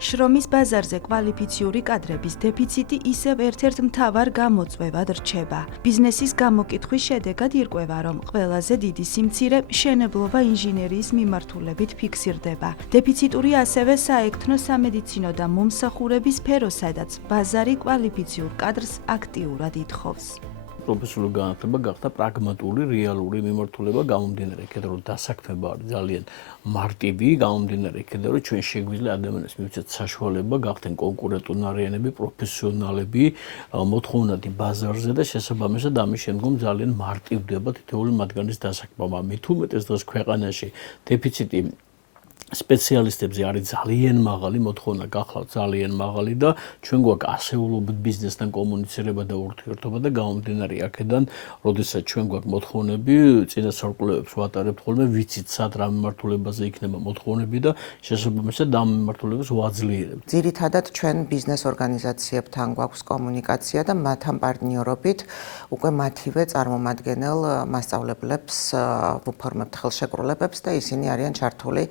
შრომის ბაზარზე კვალიფიციური კადრების დეფიციტი ისევ ერთ-ერთ მთავარ გამოწვევად რჩება. ბიზნესის გამოკითხვის შედეგად ირკვევა, რომ ყველაზე დიდი სიმცირე მშენებლობა ინჟინერიის მიმართულებით ფიქსირდება. დეფიციტური ასევე საექთნო სამედიცინო და მომსახურების სფერო, სადაც ბაზარი კვალიფიციურ კადრს აქტიურად ითხოვს. პროფესიული განათლება გახდა პრაგმატული, რეალური მიმართულება გამომდინარე იქიდან, რომ დასაქმება არის ძალიან მარტივი, გამომდინარე იქიდან, რომ ჩვენ შეგვიძლია ადამიანებს მივცეთ საშუალება გახდნენ კონკურენტუნარიანები, პროფესიონალები, მოთხოვნადი ბაზარზე და შესაბამისად ამის შემდგომ ძალიან მარტივდება თითოეული მათგანის დასაქმება. მით უმეტეს დღეს ქვეყანაში დეფიციტი სპეციალისტებზე არის ძალიან მაღალი, მოთხოვნა გახლავთ ძალიან მაღალი და ჩვენ გვაქვს ასეულობით ბიზნესთან კომუნიცირება და ურთიერთობა და გამომდინარე აქედან, როდესაც ჩვენ გვაქვს მოთხოვნები, წინასწარ ვატარებთ ხოლმე, ვიცით სად რა მიმართულებაზე იქნება მოთხოვნები და შესაბამისად ამ მიმართულებას ვაძლიერებთ. ძირითადად ჩვენ ბიზნეს ორგანიზაციებთან გვაქვს კომუნიკაცია და მათთან პარტნიორობით უკვე მათივე წარმომადგენელ მასწავლებლებს ვუფორმებთ ხელშეკრულებებს და ისინი არიან ჩართული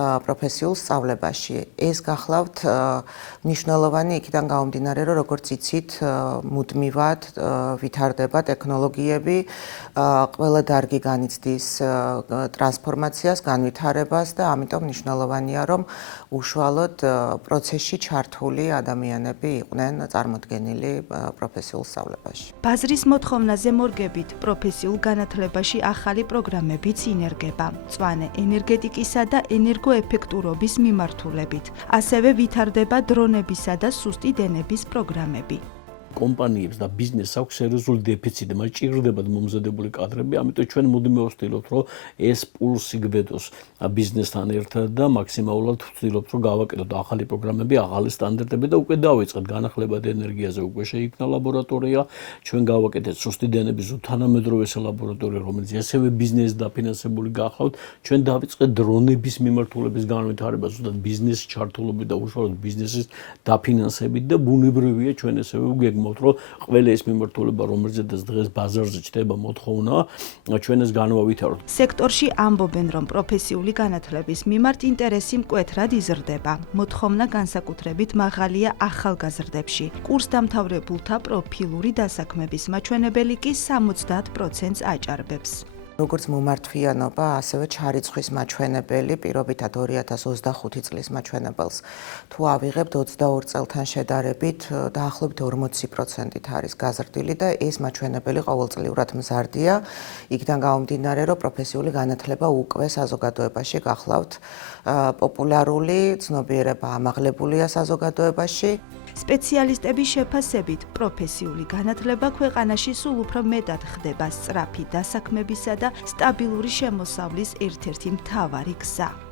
პროფესიულ სწავლებაში. ეს გახლავთ მნიშვნელოვანი იქიდან გამომდინარე, რომ როგორც იცით, მუდმივად ვითარდება ტექნოლოგიები, ყველა დარგი განიცდის ტრანსფორმაციას, განვითარებას და ამიტომ მნიშვნელოვანია, რომ უშუალოდ პროცესში ჩართული ადამიანები იყვნენ წარმოდგენილი პროფესიულ სწავლებაში. ბაზრის მოთხოვნაზე მორგებით პროფესიულ განათლებაში ახალი პროგრამებიც ინერგება. მწვანე ენერგეტიკისა და ენერგოეფექტურობის მიმართულებით. ასევე ვითარდება დრონებისა და სუსტი დენების პროგრამები. კომპანიებს და ბიზნესს აქვს სერიოზული დეფიციტი, მათ ჭირდებათ მომზადებული კადრები, ამიტომ ჩვენ მუდმივად ვცდილობთ, რომ ეს პულსი გვედოს ბიზნესთან ერთად და მაქსიმალურად ვცდილობთ, რომ გავაკეთოთ ახალი პროგრამები, ახალი სტანდარტები და უკვე დავიწყეთ განახლებად ენერგიაზე, უკვე შეიქმნა ლაბორატორია, ჩვენ გავაკეთეთ სუსტი დენების თანამედროვე ლაბორატორია, რომელიც ასევე ბიზნესს დაფინანსებული გახლავთ, ჩვენ დავიწყეთ დრონების მიმართულების განვითარება, ზუსტად ბიზნესის ჩართულობით და უშუალოდ ბიზნესის დაფინანსებით და ბუნებრივია ჩვენ ასევე ვგეგმავთ, რომ ყველა ეს მიმართულება, რომელზედაც დღეს ბაზარზე ჩდება მოთხოვნა, ჩვენ ეს განვავითაროთ. სექტორში ამბობენ, რომ პროფესიული განათლების მიმართ ინტერესი მკვეთრად იზრდება. მოთხოვნა განსაკუთრებით მაღალია ახალგაზრდებში. კურსდამთავრებულთა პროფილური დასაქმების მაჩვენებელი კი 70%-ს აჭარბებს. როგორც მომართვიანობა, ასევე ჩარიცხვის მაჩვენებელი პირობითად 2025 წლის მაჩვენებელს თუ ავიღებთ 22 წელთან შედარებით დაახლოებით 40%-ით არის გაზრდილი და ეს მაჩვენებელი ყოველწლიურად მზარდია. იქიდან გამომდინარე, რომ პროფესიული განათლება უკვე საზოგადოებაში გახლავთ პოპულარული, ცნობიერება ამაღლებულია საზოგადოებაში. სპეციალისტების შეფასებით, პროფესიული განათლება ქვეყანაში სულ უფრო მეტად ხდება სწრაფი დასაქმებისა და სტაბილური შემოსავლის ერთ-ერთი მთავარი გზა.